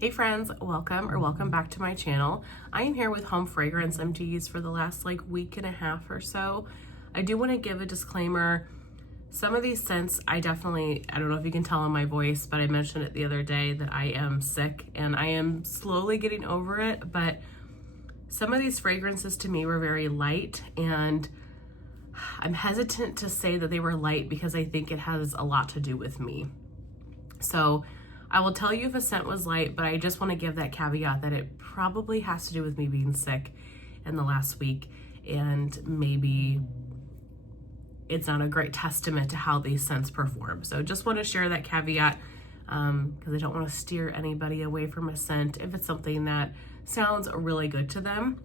Hey friends, welcome back to my channel. I am here with home fragrance empties for the last week and a half or so. I do want to give a disclaimer. Some of these scents, I don't know if you can tell in my voice, but I mentioned it the other day that I am sick and I am slowly getting over it, but some of these fragrances to me were very light, and I'm hesitant to say that they were light because I think it has a lot to do with me. So I will tell you if a scent was light, but I just want to give that caveat that it probably has to do with me being sick in the last week, and maybe it's not a great testament to how these scents perform. So just want to share that caveat because I don't want to steer anybody away from a scent if it's something that sounds really good to them.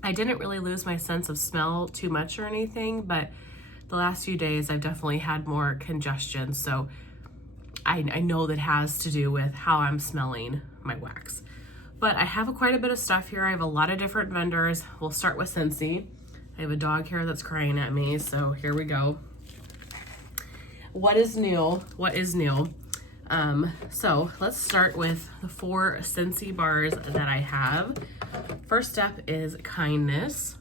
I didn't really lose my sense of smell too much or anything, but the last few days I've definitely had more congestion. So I know that has to do with how I'm smelling my wax. But I have quite a bit of stuff here. I have a lot of different vendors. We'll start with Scentsy. I have a dog here that's crying at me, so here we go. What is new? So let's start with the 4 Scentsy bars that I have. First up is Kindness.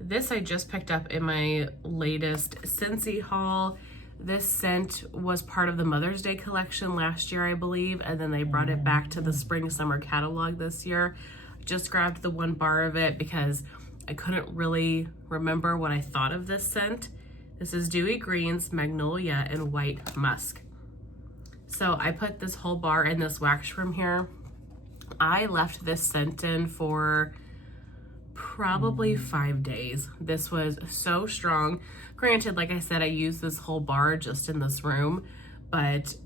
This I just picked up in my latest Scentsy haul. This scent was part of the Mother's Day collection last year, I believe, and then they brought it back to the spring summer catalog this year. I just grabbed the 1 bar of it because I couldn't really remember what I thought of this scent. This is Dewy Greens, Magnolia, and White Musk. So I put this whole bar in this wax room here. I left this scent in for probably 5 days. This was so strong. Granted, like I said, I used this whole bar just in this room, but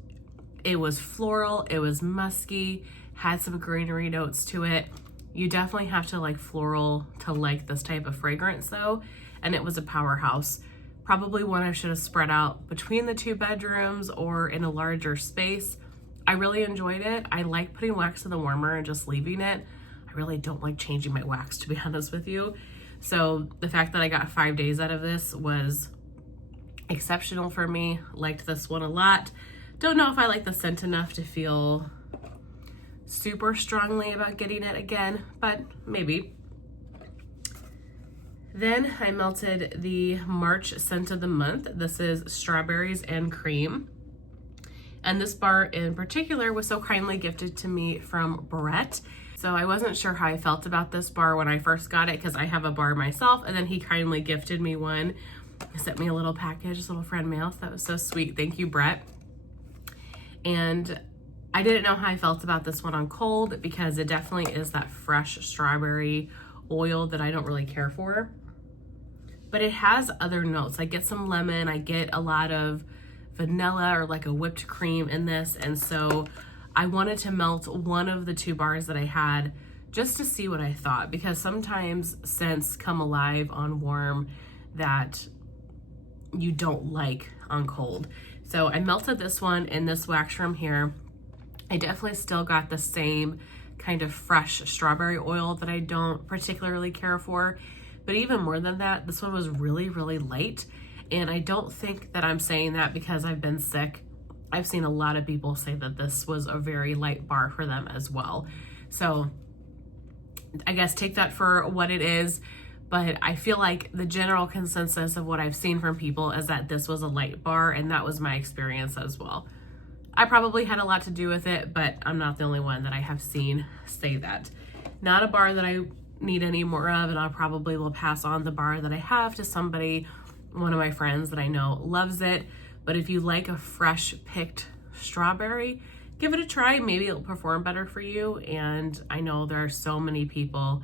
it was floral, it was musky, had some greenery notes to it. You definitely have to like floral to like this type of fragrance though, and it was a powerhouse. Probably one I should have spread out between the 2 bedrooms or in a larger space. I really enjoyed it. I like putting wax in the warmer and just leaving it. I really don't like changing my wax, to be honest with you. So the fact that I got 5 days out of this was exceptional for me. Liked this one a lot. Don't know if I like the scent enough to feel super strongly about getting it again, but maybe. Then I melted the March scent of the month. This is Strawberries and Cream. And this bar in particular was so kindly gifted to me from Brett. So I wasn't sure how I felt about this bar when I first got it because I have a bar myself, and then he kindly gifted me one. He sent me a little package, a little friend mail. So that was so sweet. Thank you, Brett. And I didn't know how I felt about this one on cold because it definitely is that fresh strawberry oil that I don't really care for. But it has other notes. I get some lemon. I get a lot of vanilla or like a whipped cream in this. And so I wanted to melt one of the 2 bars that I had just to see what I thought, because sometimes scents come alive on warm that you don't like on cold. So I melted this one in this wax room here. I definitely still got the same kind of fresh strawberry oil that I don't particularly care for. But even more than that, this one was really, really light. And I don't think that I'm saying that because I've been sick. I've seen a lot of people say that this was a very light bar for them as well. So I guess take that for what it is. But I feel like the general consensus of what I've seen from people is that this was a light bar, and that was my experience as well. I probably had a lot to do with it, but I'm not the only one that I have seen say that. Not a bar that I need any more of, and I probably will pass on the bar that I have to somebody, one of my friends that I know loves it. But if you like a fresh picked strawberry, give it a try. Maybe it'll perform better for you. And I know there are so many people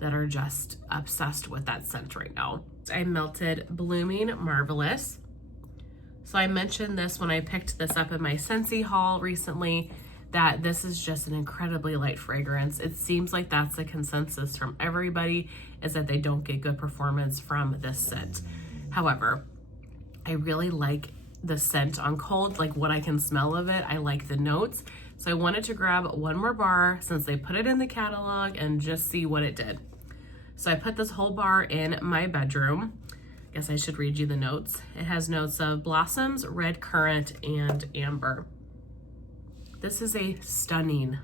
that are just obsessed with that scent right now. I melted Blooming Marvelous. So I mentioned this when I picked this up in my Scentsy haul recently, that this is just an incredibly light fragrance. It seems like that's the consensus from everybody, is that they don't get good performance from this scent. However, I really like the scent on cold, like what I can smell of it. I like the notes. So I wanted to grab 1 more bar since they put it in the catalog and just see what it did. So I put this whole bar in my bedroom. I guess I should read you the notes. It has notes of blossoms, red currant, and amber. This is a stunning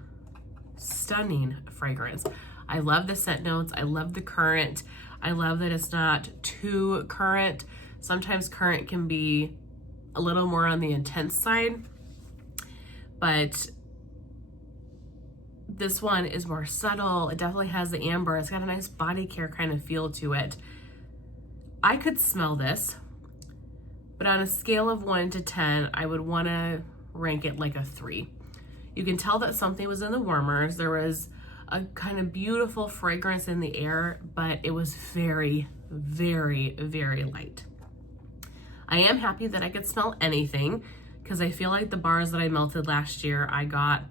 stunning fragrance. I love the scent notes. I love the currant. I love that it's not too currant. Sometimes currant can be a little more on the intense side, but this one is more subtle. It definitely has the amber. It's got a nice body care kind of feel to it. I could smell this, but on a scale of 1 to 10, I would want to rank it like a 3. You can tell that something was in the warmers. There was a kind of beautiful fragrance in the air, but it was very, very, very light. I am happy that I could smell anything, because I feel like the bars that I melted last year, I got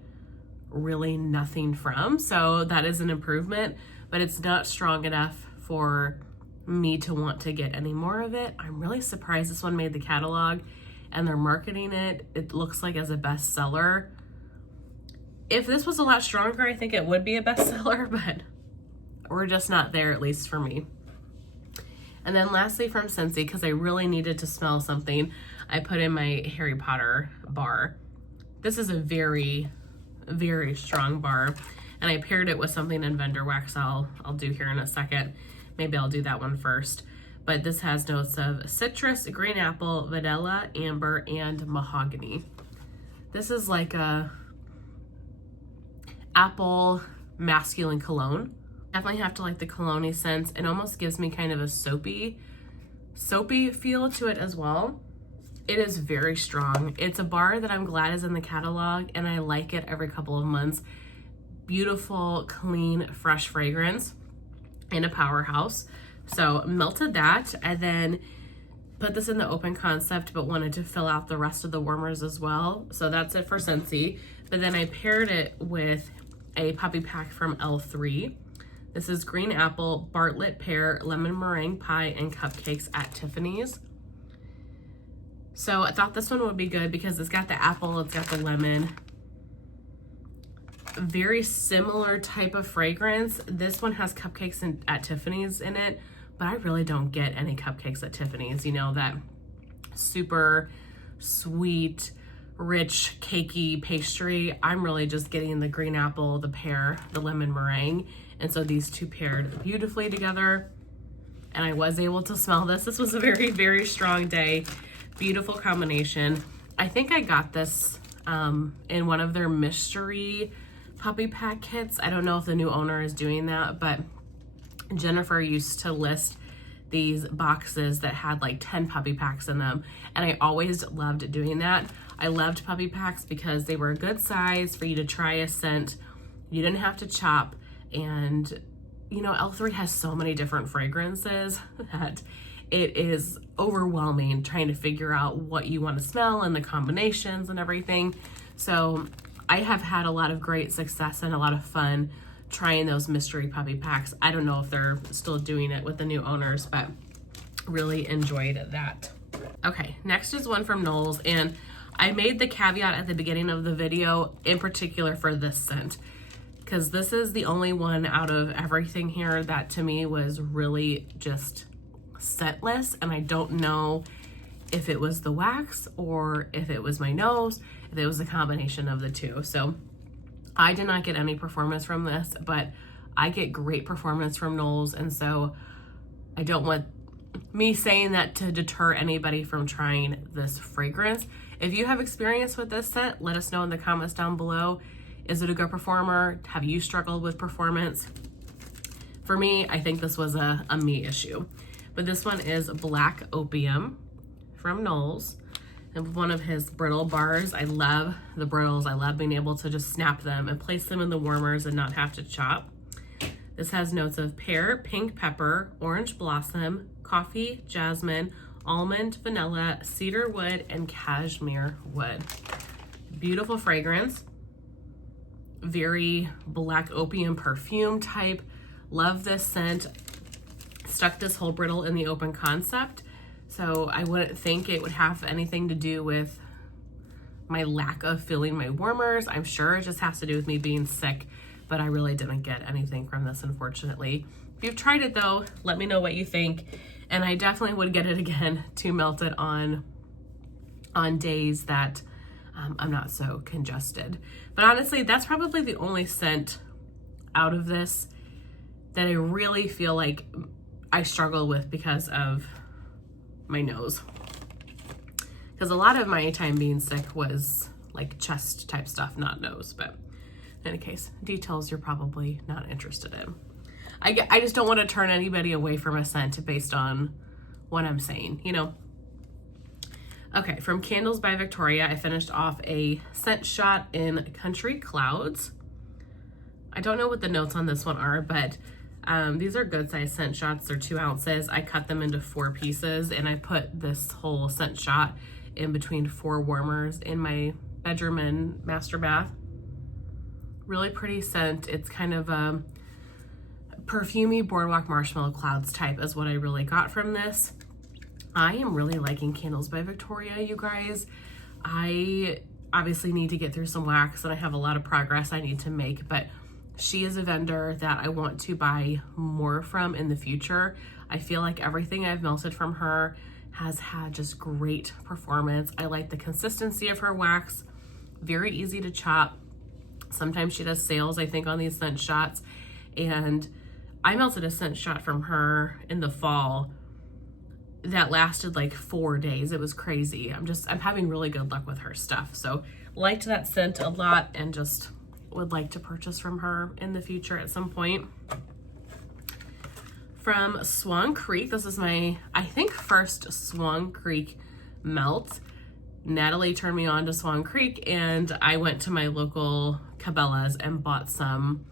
really nothing from. So that is an improvement, but it's not strong enough for me to want to get any more of it. I'm really surprised this one made the catalog and they're marketing it. It looks like as a bestseller. If this was a lot stronger, I think it would be a bestseller, but we're just not there, at least for me. And then lastly from Scentsy, because I really needed to smell something, I put in my Harry Potter bar. This is a very, very strong bar, and I paired it with something in Vendor Wax I'll do here in a second. Maybe I'll do that one first. But this has notes of citrus, green apple, vanilla, amber, and mahogany. This is like a apple masculine cologne. Definitely have to like the cologne scents. It almost gives me kind of a soapy feel to it as well. It is very strong. It's a bar that I'm glad is in the catalog, and I like it every couple of months. Beautiful, clean, fresh fragrance in a powerhouse. So melted that, and then put this in the open concept, but wanted to fill out the rest of the warmers as well. So that's it for Scentsy. But then I paired it with a puppy pack from L3. This is green apple, Bartlett pear, lemon meringue pie, and cupcakes at Tiffany's. So I thought this one would be good because it's got the apple, it's got the lemon. Very similar type of fragrance. This one has cupcakes at Tiffany's in it, but I really don't get any cupcakes at Tiffany's. You know, that super sweet, rich, cakey pastry. I'm really just getting the green apple, the pear, the lemon meringue. And so these two paired beautifully together. And I was able to smell this. This was a very, very strong day. Beautiful combination. I think I got this in one of their mystery puppy pack kits. I don't know if the new owner is doing that, but Jennifer used to list these boxes that had like 10 puppy packs in them. And I always loved doing that. I loved puppy packs because they were a good size for you to try a scent. You didn't have to chop. And you know, L3 has so many different fragrances that it is overwhelming trying to figure out what you want to smell and the combinations and everything. So I have had a lot of great success and a lot of fun trying those mystery puppy packs. I don't know if they're still doing it with the new owners, but really enjoyed that. Okay, next is one from Knowles, and I made the caveat at the beginning of the video in particular for this scent, because this is the only one out of everything here that to me was really just scentless, and I don't know if it was the wax or if it was my nose, if it was a combination of the two. So I did not get any performance from this, but I get great performance from Knowles, and so I don't want me saying that to deter anybody from trying this fragrance. If you have experience with this scent, let us know in the comments down below. Is it a good performer? Have you struggled with performance? For me, I think this was a me issue. But this one is Black Opium from Knowles, and one of his brittle bars. I love the brittles. I love being able to just snap them and place them in the warmers and not have to chop. This has notes of pear, pink pepper, orange blossom, coffee, jasmine, almond, vanilla, cedar wood, and cashmere wood. Beautiful fragrance. Very Black Opium perfume type. Love this scent. Stuck this whole brittle in the open concept, so I wouldn't think it would have anything to do with my lack of filling my warmers. I'm sure it just has to do with me being sick, but I really didn't get anything from this, unfortunately. If you've tried it though, let me know what you think, and I definitely would get it again to melt it on days that I'm not so congested. But honestly, that's probably the only scent out of this that I really feel like I struggle with because of my nose. Because a lot of my time being sick was like chest type stuff, not nose. But in any case, details you're probably not interested in. I just don't want to turn anybody away from a scent based on what I'm saying, you know? Okay, from Candles by Victoria, I finished off a scent shot in Country Clouds. I don't know what the notes on this one are, but these are good size scent shots. They're 2 ounces. I cut them into 4 pieces, and I put this whole scent shot in between 4 warmers in my bedroom and master bath. Really pretty scent. It's kind of a perfumey boardwalk marshmallow clouds type is what I really got from this. I am really liking Candles by Victoria, you guys. I obviously need to get through some wax, and I have a lot of progress I need to make, but she is a vendor that I want to buy more from in the future. I feel like everything I've melted from her has had just great performance. I like the consistency of her wax, very easy to chop. Sometimes she does sales, I think, on these scent shots, and I melted a scent shot from her in the fall that lasted like 4 days. It was crazy. I'm having really good luck with her stuff. So liked that scent a lot and just would like to purchase from her in the future at some point. From Swan Creek, this is my, I think, first Swan Creek melt. Natalie turned me on to Swan Creek, and I went to my local Cabela's and bought some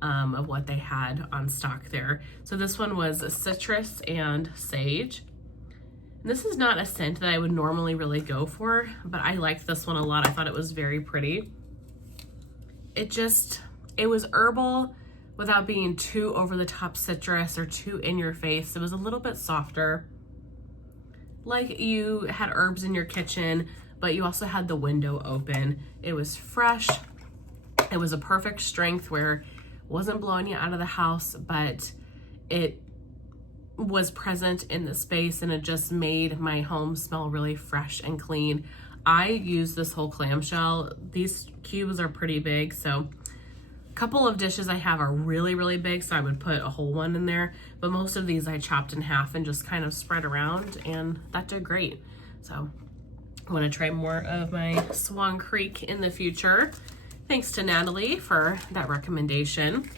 of what they had on stock there. So this one was citrus and sage. And this is not a scent that I would normally really go for, but I liked this one a lot. I thought it was very pretty. It was herbal without being too over the top citrus or too in your face. It was a little bit softer. Like you had herbs in your kitchen, but you also had the window open. It was fresh. It was a perfect strength where it wasn't blowing you out of the house, but it was present in the space, and it just made my home smell really fresh and clean. I use this whole clamshell. These cubes are pretty big, so a couple of dishes I have are really, really big, so I would put a whole one in there, but most of these I chopped in half and just kind of spread around, and that did great. So I want to try more of my Swan Creek in the future. Thanks to Natalie for that recommendation.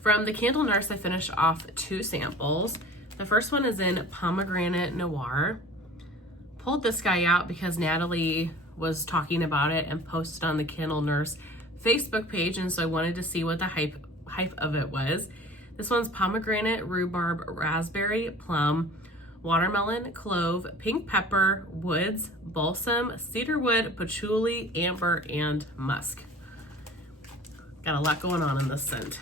From the Candle Nurse, I finished off 2 samples. The first one is in Pomegranate Noir. Pulled this guy out because Natalie was talking about it and posted on the Candle Nurse Facebook page, and so I wanted to see what the hype of it was. This one's pomegranate, rhubarb, raspberry, plum, watermelon, clove, pink pepper, woods, balsam, cedarwood, patchouli, amber, and musk. Got a lot going on in this scent.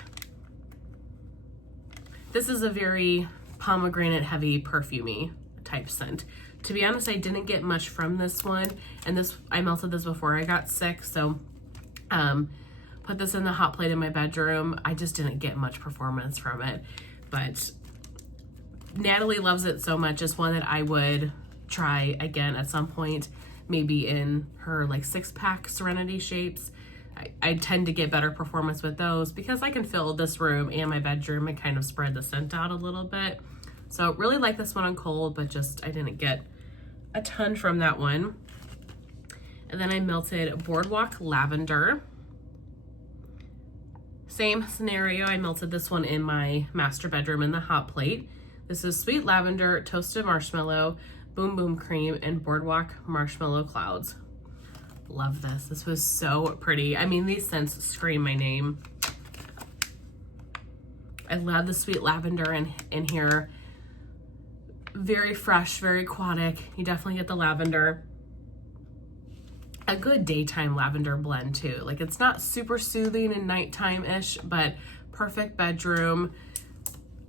This is a very pomegranate heavy perfumey type scent. To be honest, I didn't get much from this one, and I melted this before I got sick, so put this in the hot plate in my bedroom. I just didn't get much performance from it, but Natalie loves it so much. It's one that I would try again at some point, maybe in her like 6-pack Serenity shapes. I tend to get better performance with those because I can fill this room and my bedroom and kind of spread the scent out a little bit. So really like this one on cold, but just I didn't get a ton from that one. And then I melted Boardwalk Lavender. Same scenario, I melted this one in my master bedroom in the hot plate. This is Sweet Lavender, Toasted Marshmallow, Boom Boom Cream, and Boardwalk Marshmallow Clouds. Love this. This was so pretty. I mean, these scents scream my name. I love the Sweet Lavender in here. Very fresh, very aquatic. You definitely get the lavender. A good daytime lavender blend too. Like it's not super soothing and nighttime-ish, but perfect bedroom,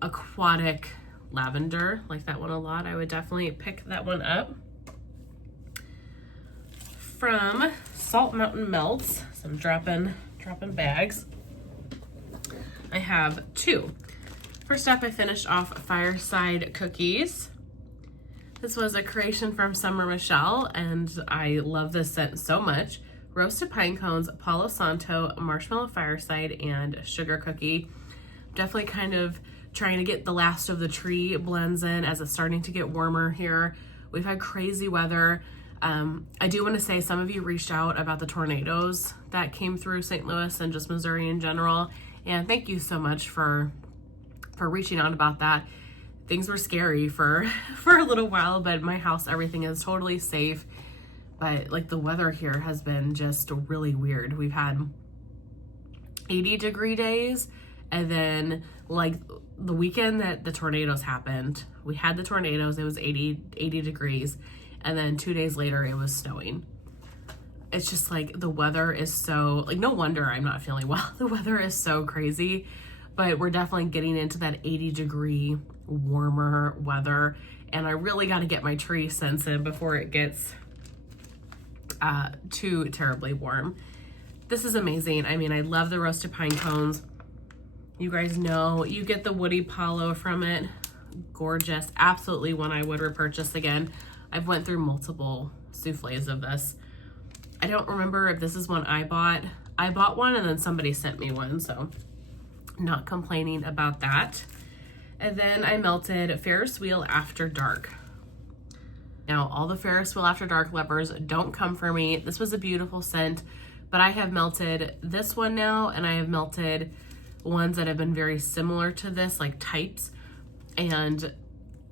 aquatic lavender. Like that one a lot. I would definitely pick that one up. From Salt Mountain Melts, some dropping bags. I have 2. First up, I finished off Fireside Cookies. This was a creation from Summer Michelle, and I love this scent so much. Roasted pine cones, Palo Santo, marshmallow fireside, and sugar cookie. Definitely kind of trying to get the last of the tree blends in as it's starting to get warmer here. We've had crazy weather. I do want to say some of you reached out about the tornadoes that came through St. Louis and just Missouri in general. And thank you so much for reaching out about that. Things were scary for a little while, but my house, everything is totally safe. But like the weather here has been just really weird. We've had 80-degree days, and then like the weekend that the tornadoes happened, we had the tornadoes, it was 80 degrees, and then 2 days later it was snowing. It's just like the weather is so, like, no wonder I'm not feeling well. The weather is so crazy, but we're definitely getting into that 80-degree warmer weather, and I really got to get my tree scents in before it gets too terribly warm. This is amazing. I mean, I love the roasted pine cones. You guys know you get the woody palo from it. Gorgeous. Absolutely one I would repurchase again. I've went through multiple souffles of this. I don't remember if this is one I bought. I bought one and then somebody sent me one, so not complaining about that. And then I melted Ferris Wheel After Dark. Now, all the Ferris Wheel After Dark lovers, don't come for me. This was a beautiful scent, but I have melted this one now, and I have melted ones that have been very similar to this, like types, and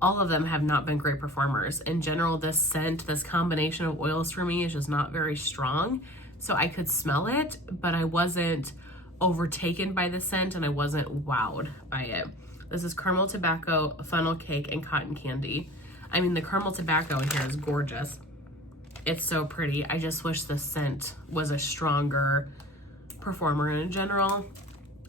all of them have not been great performers. In general, this scent, this combination of oils for me is just not very strong. So I could smell it, but I wasn't overtaken by the scent, and I wasn't wowed by it. This is caramel tobacco, funnel cake, and cotton candy. I mean, the caramel tobacco in here is gorgeous. It's so pretty. I just wish the scent was a stronger performer in general.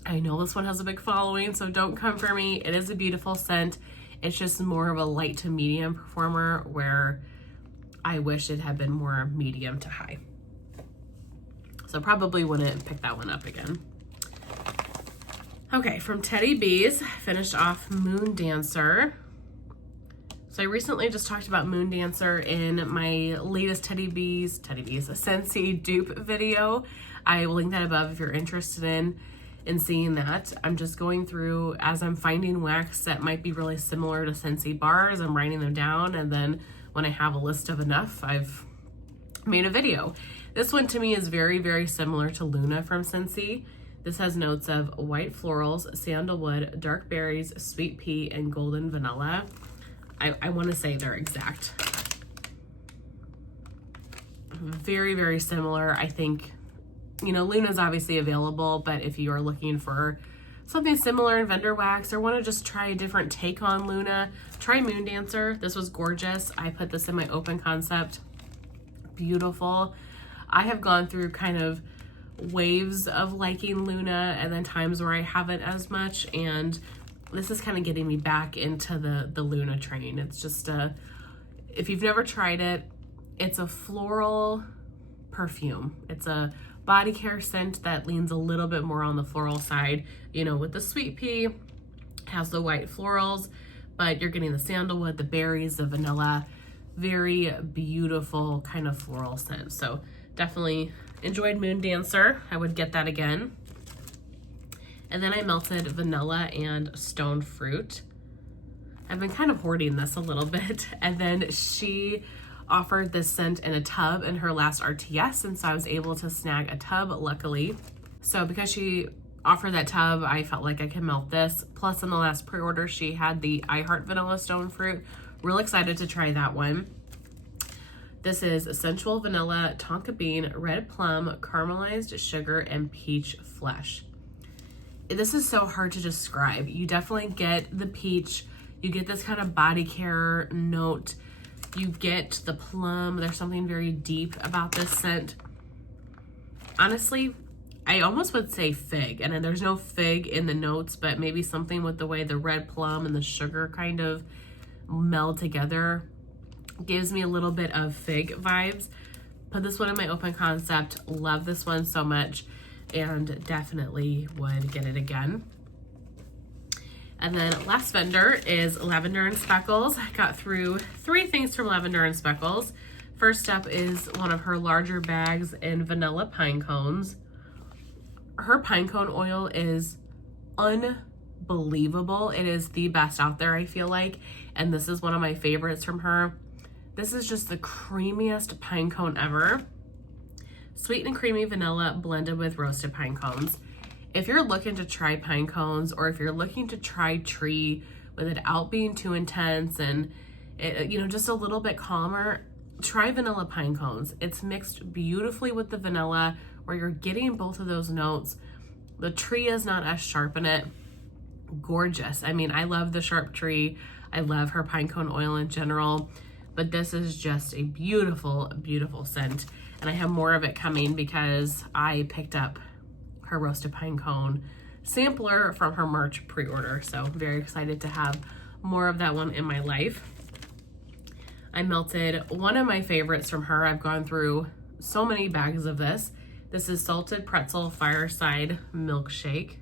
I know this one has a big following, so don't come for me. It is a beautiful scent. It's just more of a light to medium performer, where I wish it had been more medium to high. So probably wouldn't pick that one up again. Okay, from Teddy Bees, finished off Moon Dancer. So I recently just talked about Moon Dancer in my latest Teddy Bees, Scentsy dupe video. I will link that above if you're interested in seeing that. I'm just going through, as I'm finding wax that might be really similar to Scentsy bars, I'm writing them down, and then when I have a list of enough, I've made a video. This one to me is very, very similar to Luna from Scentsy. This has notes of white florals, sandalwood, dark berries, sweet pea, and golden vanilla. I want to say they're exact. Very, very similar. I think, you know, Luna's obviously available, but if you are looking for something similar in vendor wax or want to just try a different take on Luna, try Moon Dancer. This was gorgeous. I put this in my open concept. Beautiful. I have gone through kind of waves of liking Luna and then times where I haven't as much, and this is kind of getting me back into the Luna train. It's just if you've never tried it, it's a floral perfume. It's a body care scent that leans a little bit more on the floral side, you know, with the sweet pea, has the white florals, but you're getting the sandalwood, the berries, the vanilla. Very beautiful kind of floral scent. So definitely enjoyed Moon Dancer. I would get that again. And then I melted vanilla and stone fruit. I've been kind of hoarding this a little bit. And then she offered this scent in a tub in her last RTS, and so I was able to snag a tub, luckily. So because she offered that tub, I felt like I could melt this. Plus in the last pre-order, she had the I Heart Vanilla Stone Fruit. Real excited to try that one. This is sensual vanilla, tonka bean, red plum, caramelized sugar, and peach flesh. This is so hard to describe. You definitely get the peach. You get this kind of body care note. You get the plum. There's something very deep about this scent. Honestly, I almost would say fig, and there's no fig in the notes, but maybe something with the way the red plum and the sugar kind of meld together gives me a little bit of fig vibes. Put this one in my open concept. Love this one so much, and definitely would get it again. And then last vendor is Lavender and Speckles. I got through 3 things from Lavender and Speckles. First up is one of her larger bags in vanilla pine cones. Her pine cone oil is unbelievable. It is the best out there, I feel like. And this is one of my favorites from her. This is just the creamiest pine cone ever. Sweet and creamy vanilla blended with roasted pine cones. If you're looking to try pine cones, or if you're looking to try tree without being too intense and just a little bit calmer, try vanilla pine cones. It's mixed beautifully with the vanilla where you're getting both of those notes. The tree is not as sharp in it. Gorgeous. I mean, I love the sharp tree. I love her pine cone oil in general, but this is just a beautiful, beautiful scent. And I have more of it coming because I picked up her roasted pine cone sampler from her March pre-order. So very excited to have more of that one in my life. I melted one of my favorites from her. I've gone through so many bags of this. This is Salted Pretzel Fireside Milkshake.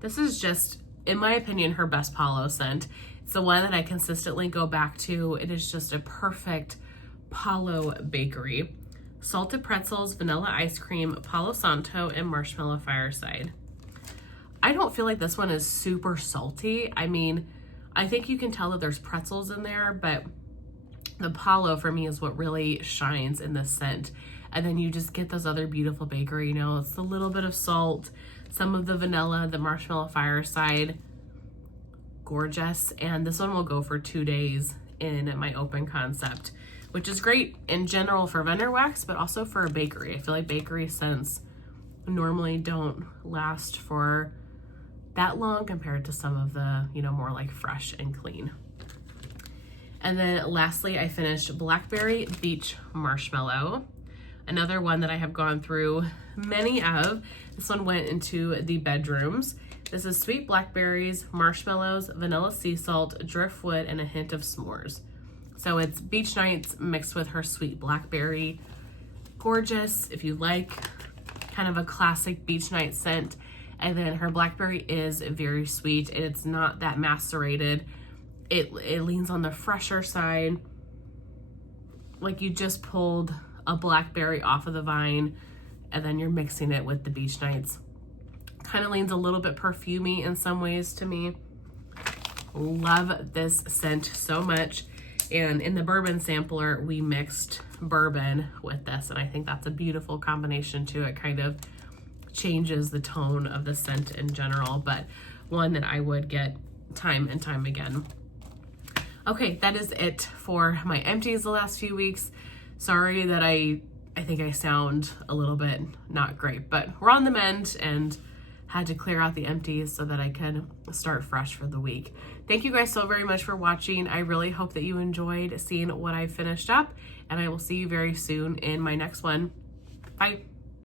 This is just, in my opinion, her best Palo scent. It's the one that I consistently go back to. It is just a perfect Palo bakery. Salted pretzels, vanilla ice cream, Palo Santo, and marshmallow fireside. I don't feel like this one is super salty. I mean, I think you can tell that there's pretzels in there, but the Palo for me is what really shines in this scent. And then you just get those other beautiful bakery notes, a little bit of salt, some of the vanilla, the marshmallow fireside. Gorgeous. And this one will go for 2 days in my open concept, which is great in general for vendor wax, but also for a bakery. I feel like bakery scents normally don't last for that long compared to some of the, more like fresh and clean. And then lastly, I finished Blackberry Beach Marshmallow. Another one that I have gone through many of. This one went into the bedrooms. This is sweet blackberries, marshmallows, vanilla sea salt, driftwood, and a hint of s'mores. So it's beach nights mixed with her sweet blackberry. Gorgeous if you like kind of a classic beach night scent. And then her blackberry is very sweet and it's not that macerated. It leans on the fresher side. Like you just pulled a blackberry off of the vine and then you're mixing it with the beach nights. Kind of leans a little bit perfumey in some ways to me. Love this scent so much. And in the bourbon sampler, we mixed bourbon with this. And I think that's a beautiful combination too. It kind of changes the tone of the scent in general, but one that I would get time and time again. Okay, that is it for my empties the last few weeks. Sorry that I think I sound a little bit not great, but we're on the mend and had to clear out the empties so that I could start fresh for the week. Thank you guys so very much for watching. I really hope that you enjoyed seeing what I finished up, and I will see you very soon in my next one. Bye.